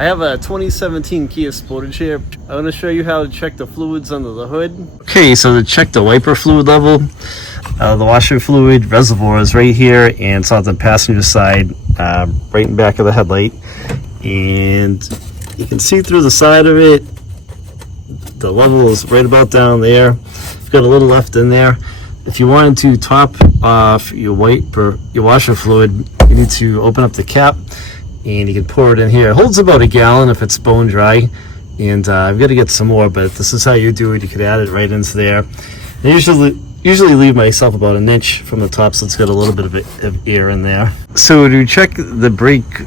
I have a 2017 Kia Sportage here. I'm going to show you how to check the fluids under the hood. Okay, so to check the wiper fluid level, the washer fluid reservoir is right here, and it's on the passenger side, right in back of the headlight. And you can see through the side of it, the level is right about down there. You've got a little left in there. If you wanted to top off your washer fluid, you need to open up the cap and you can pour it in here. It holds about a gallon if it's bone dry, and I've got to get some more, but this is how you do it. You could add it right into there. I usually leave myself about an inch from the top, so it's got a little bit of air in there. So to check the brake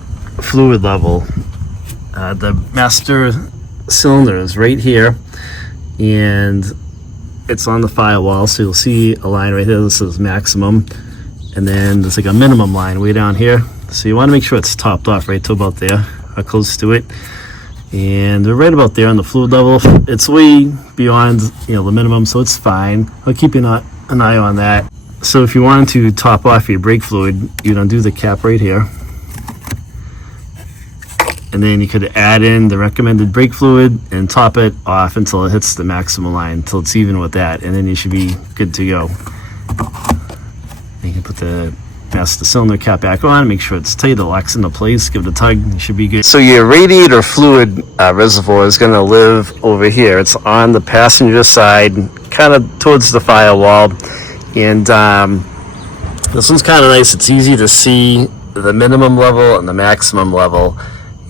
fluid level, the master cylinder is right here, and it's on the firewall, so you'll see a line right here that says maximum, and then there's like a minimum line way down here. So you want to make sure it's topped off right to about there, or close to it. And we're right about there on the fluid level. It's way beyond, the minimum, so it's fine. I'll keep an eye on that. So if you wanted to top off your brake fluid, you'd undo the cap right here. And then you could add in the recommended brake fluid and top it off until it hits the maximum line, until it's even with that, and then you should be good to go. You can put the master cylinder cap back on, make sure it's tight, it locks into place, give it a tug, it should be good. So your radiator fluid reservoir is going to live over here. It's on the passenger side, kind of towards the firewall, and this one's kind of nice. It's easy to see the minimum level and the maximum level.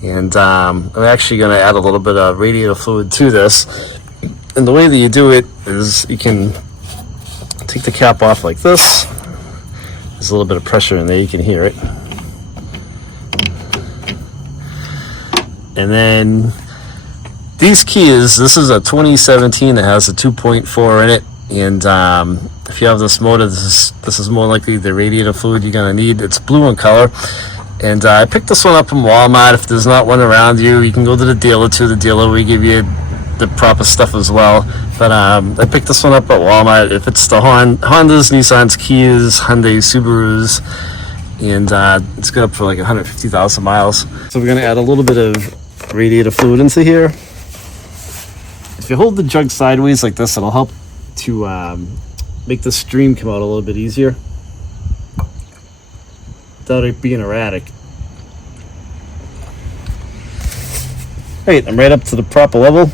And I'm actually going to add a little bit of radiator fluid to this. And the way that you do it is you can take the cap off like this. There's a little bit of pressure in there, you can hear it. And then these Kias, this is a 2017 that has a 2.4 in it. And if you have this motor, this is more likely the radiator fluid you're going to need. It's blue in color. And I picked this one up from Walmart. If there's not one around you, you can go to the dealer too. The dealer will give you the proper stuff as well. But I picked this one up at Walmart. If it's the Hondas, Nissans, Kias, Hyundai, Subarus, and it's good up for like 150,000 miles. So we're going to add a little bit of radiator fluid into here. If you hold the jug sideways like this, it'll help to make the stream come out a little bit easier without it being erratic. Right, I'm right up to the proper level.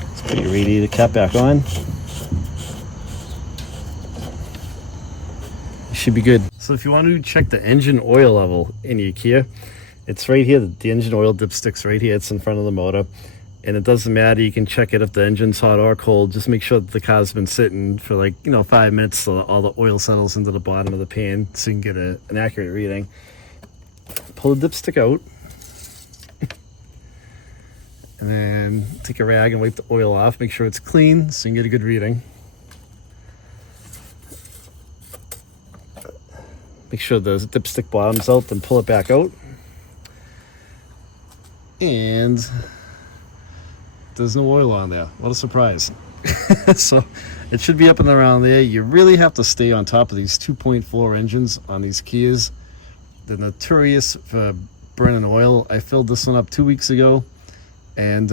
Let's put your radiator cap back on. You should be good. So if you want to check the engine oil level in your Kia, it's right here. The engine oil dipstick's right here. It's in front of the motor. And it doesn't matter, you can check it if the engine's hot or cold. Just make sure that the car's been sitting for 5 minutes so all the oil settles into the bottom of the pan so you can get an accurate reading. Pull the dipstick out. And then take a rag and wipe the oil off. Make sure it's clean so you can get a good reading. Make sure the dipstick bottom's out, then pull it back out. And there's no oil on there. What a surprise. So it should be up and around there. You really have to stay on top of these 2.4 engines on these Kias. They're notorious for burning oil. I filled this one up 2 weeks ago, and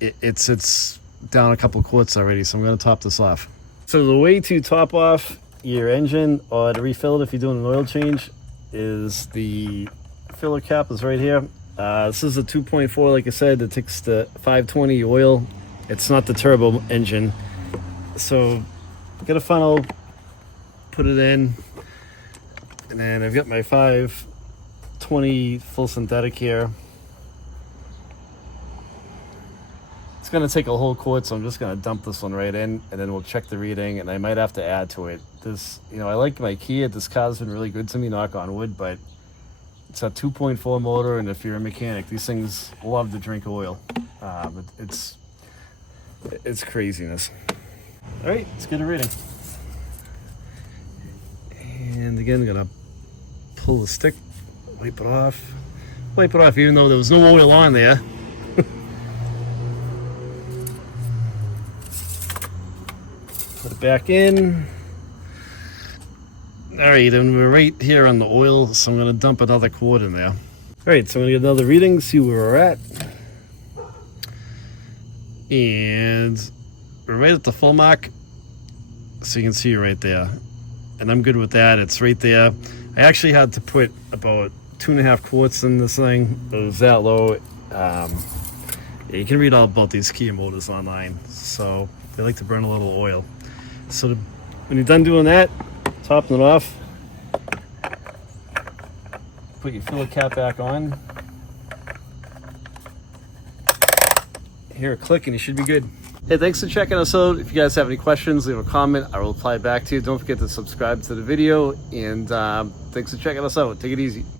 it's down a couple quarts already, so I'm going to top this off. So the way to top off your engine or to refill it if you're doing an oil change is the filler cap is right here. This is a 2.4, like I said, that takes the 520 oil. It's not the turbo engine. So get a funnel, put it in, and then I've got my 520 full synthetic here. It's going to take a whole quart, so I'm just going to dump this one right in, and then we'll check the reading, and I might have to add to it. This, I like my Kia. This car's been really good to me, knock on wood, but it's a 2.4 motor, and if you're a mechanic, these things love to drink oil. It's craziness. All right, let's get a reading. And again, I'm gonna pull the stick, wipe it off, even though there was no oil on there. Put it back in. Alright, and we're right here on the oil, so I'm going to dump another quart in there. Alright, so I'm going to get another reading, see where we're at. And we're right at the full mark, so you can see right there. And I'm good with that, it's right there. I actually had to put about 2.5 quarts in this thing. It was that low. Yeah, you can read all about these Kia motors online, so they like to burn a little oil. So when you're done doing that, topping it off, put your filler cap back on, hear a click and you should be good. Hey, thanks for checking us out. If you guys have any questions, leave a comment. I will reply back to you. Don't forget to subscribe to the video, and thanks for checking us out. Take it easy.